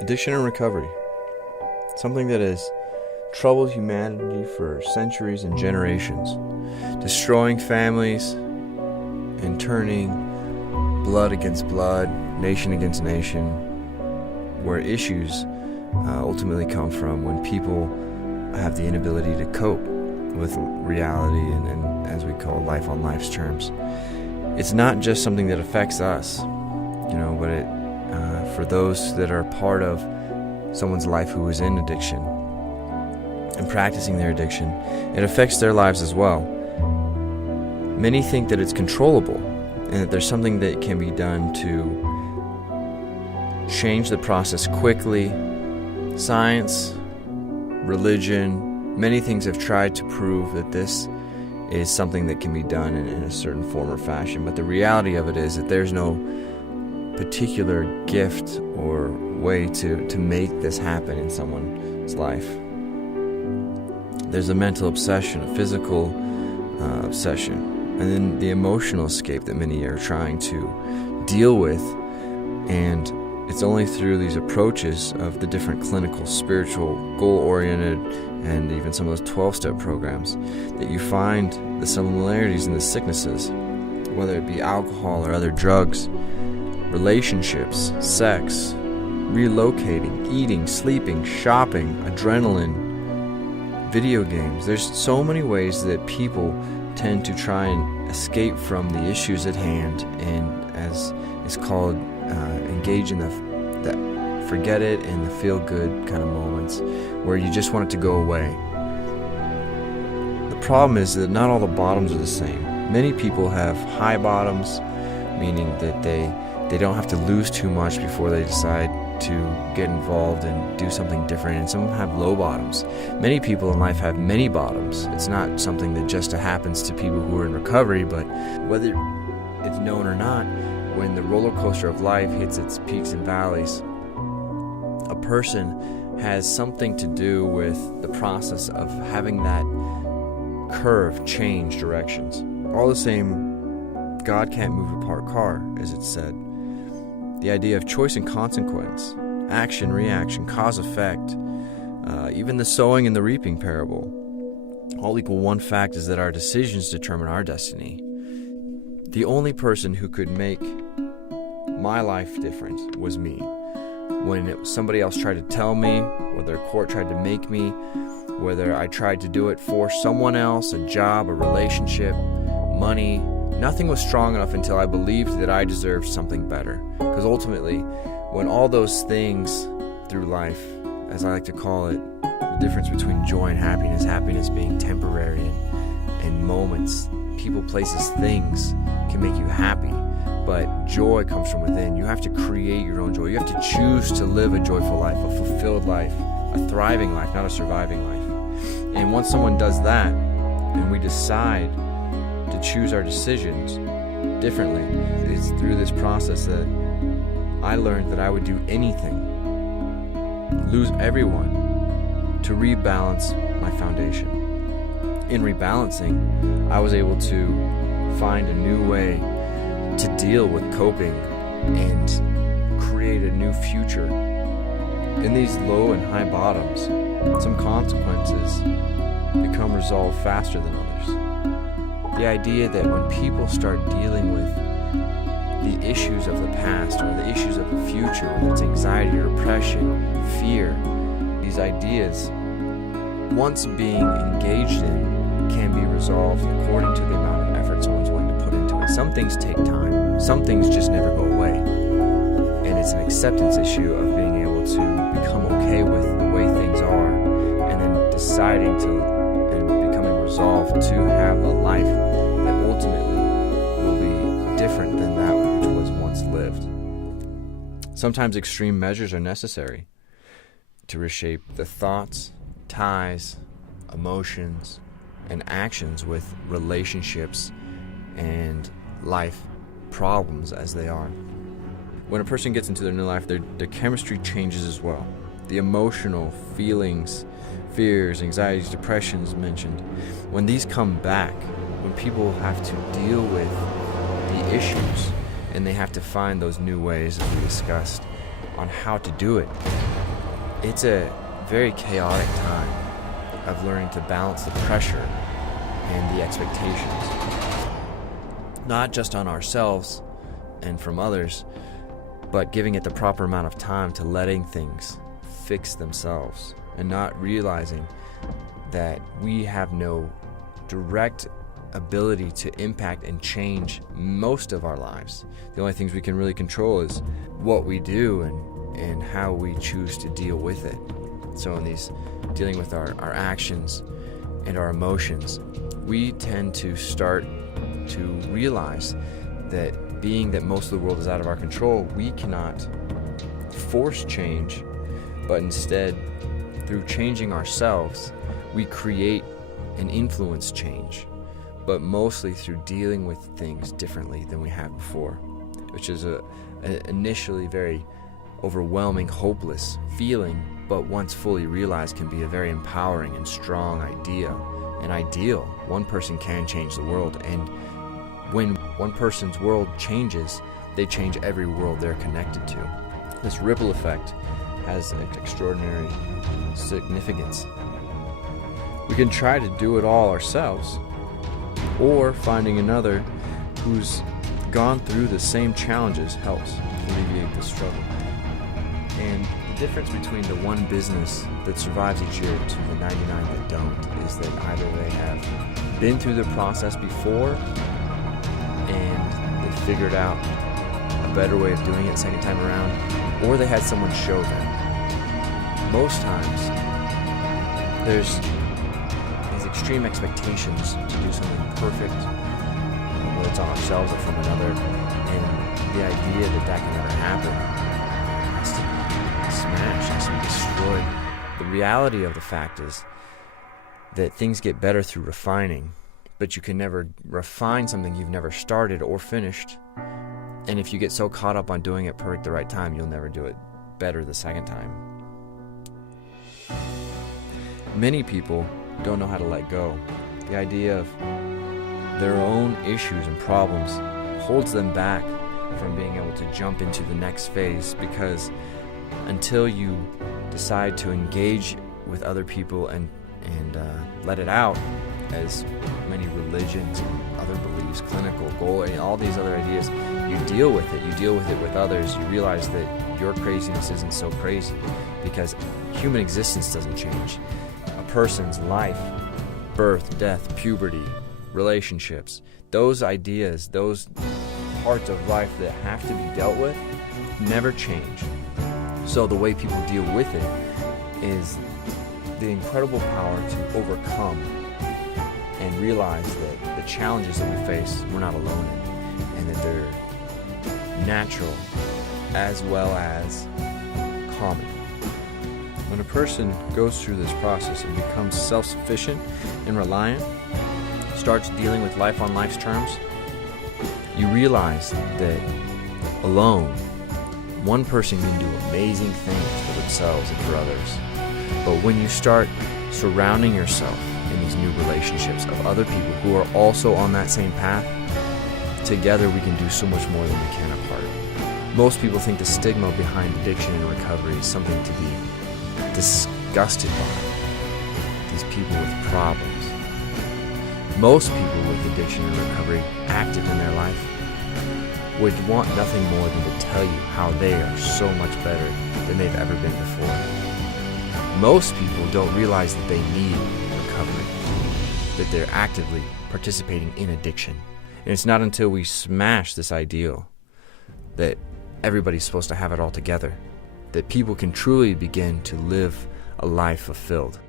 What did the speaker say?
Addiction and recovery. Something that has troubled humanity for centuries and generations, destroying families and turning blood against blood, nation against nation, where issues ultimately come from when people have the inability to cope with reality and as we call life on life's terms. It's not just something that affects us, but it for those that are part of someone's life who is in addiction and practicing their addiction, it affects their lives as well. Many think that it's controllable and that there's something that can be done to change the process quickly. Science, religion, many things have tried to prove that this is something that can be done in a certain form or fashion, but the reality of it is that there's no particular gift or way to make this happen in someone's life. There's a mental obsession, a physical obsession, and then the emotional escape that many are trying to deal with. And it's only through these approaches of the different clinical, spiritual, goal-oriented, and even some of those 12-step programs that you find the similarities in the sicknesses, whether it be alcohol or other drugs, relationships, sex, relocating, eating, sleeping, shopping, adrenaline, video games. There's so many ways that people tend to try and escape from the issues at hand and, as it's called, engage in the forget it and the feel-good kind of moments where you just want it to go away. The problem is that not all the bottoms are the same. Many people have high bottoms, meaning that they don't have to lose too much before they decide to get involved and do something different, and some have low bottoms. Many people in life have many bottoms. It's not something that just happens to people who are in recovery, but whether it's known or not, when the roller coaster of life hits its peaks and valleys, a person has something to do with the process of having that curve change directions. All the same, God can't move a parked car, as it's said. The idea of choice and consequence, action, reaction, cause, effect, even the sowing and the reaping parable, all equal one fact is that our decisions determine our destiny. The only person who could make my life different was me. When somebody else tried to tell me, whether a court tried to make me, whether I tried to do it for someone else, a job, a relationship, money, nothing was strong enough until I believed that I deserved something better. Because ultimately, when all those things through life, as I like to call it, the difference between joy and happiness being temporary and moments, people, places, things can make you happy, but joy comes from within. You have to create your own joy. You have to choose to live a joyful life, a fulfilled life, a thriving life, not a surviving life. And once someone does that, and we decide to choose our decisions differently, it's through this process that I learned that I would do anything, lose everyone, to rebalance my foundation. In rebalancing, I was able to find a new way to deal with coping and create a new future. In these low and high bottoms, some consequences become resolved faster than others. The idea that when people start dealing with the issues of the past or the issues of the future, whether it's anxiety or depression, fear, these ideas, once being engaged in, can be resolved according to the amount of effort someone's willing to put into it. Some things take time. Some things just never go away. And it's an acceptance issue of being able to become okay with the way things are and then deciding to and becoming resolved to have a life that ultimately will be different than that which was once lived. Sometimes extreme measures are necessary to reshape the thoughts, ties, emotions, and actions with relationships and life problems as they are. When a person gets into their new life, their chemistry changes as well. The emotional feelings, fears, anxieties, depressions mentioned, when these come back, when people have to deal with the issues and they have to find those new ways, as we discussed, on how to do it. It's a very chaotic time of learning to balance the pressure and the expectations, not just on ourselves and from others, but giving it the proper amount of time to letting things fix themselves and not realizing that we have no direct ability to impact and change most of our lives. The only things we can really control is what we do and how we choose to deal with it. So in these dealing with our actions and our emotions, we tend to start to realize that being that most of the world is out of our control, we cannot force change, but instead, through changing ourselves, we create and influence change, but mostly through dealing with things differently than we have before, which is a initially very overwhelming, hopeless feeling, but once fully realized can be a very empowering and strong idea, an ideal. One person can change the world, and when one person's world changes, they change every world they're connected to. This ripple effect has an extraordinary significance. We can try to do it all ourselves, or finding another who's gone through the same challenges helps alleviate the struggle. And the difference between the one business that survives each year to the 99 that don't is that either they have been through the process before and they figured out a better way of doing it second time around, or they had someone show them. Most times, there's these extreme expectations to do something perfect, whether it's on ourselves or from another, and the idea that that can never happen has to be smashed, has to be destroyed. The reality of the fact is that things get better through refining, but you can never refine something you've never started or finished. And if you get so caught up on doing it perfect the right time, you'll never do it better the second time. Many people don't know how to let go. The idea of their own issues and problems holds them back from being able to jump into the next phase, because until you decide to engage with other people and let it out, as many religions and other beliefs, clinical goal, and all these other ideas, you deal with it with others. You realize that your craziness isn't so crazy, because human existence doesn't change. A person's life, birth, death, puberty, relationships, those ideas, those parts of life that have to be dealt with never change. So the way people deal with it is the incredible power to overcome and realize that the challenges that we face, we're not alone in, and that they're natural as well as common. When a person goes through this process and becomes self-sufficient and reliant, starts dealing with life on life's terms, you realize that alone, one person can do amazing things for themselves and for others. But when you start surrounding yourself in these new relationships of other people who are also on that same path, together we can do so much more than we can apart. Most people think the stigma behind addiction and recovery is something to be disgusted by. These people with problems. Most people with addiction and recovery active in their life would want nothing more than to tell you how they are so much better than they've ever been before. Most people don't realize that they need recovery, that they're actively participating in addiction. And it's not until we smash this ideal that everybody's supposed to have it all together that people can truly begin to live a life fulfilled.